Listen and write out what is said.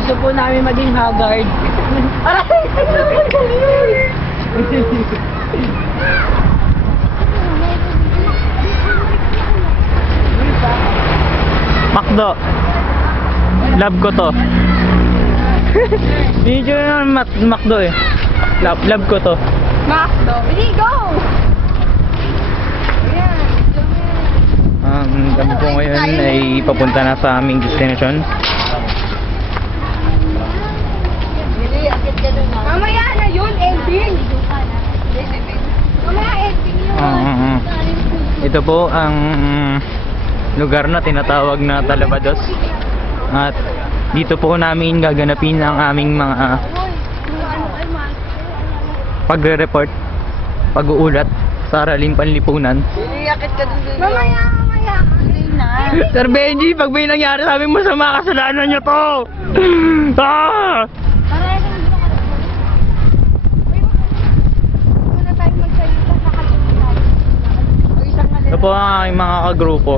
Gusto po namin maging haggard. Aray! Macdo. Love ko to. Hindi ko naman Macdo eh. Love ko to. Macdo. Hindi, go! Kami po ngayon ay papunta na sa aming destination. Mamaya na yun, ending. Mamaya ending yun. Ito po ang lugar na tinatawag na Talabados. At dito po namin gaganapin ang aming mga pagre-report, pag-uulat sa araling panlipunan. Iiyakit ka dun. Mamaya. Sir Benji, pag may nangyari sa aming masama, kasalanan niyo to! Ah! Ito po ang aking mga kagrupo.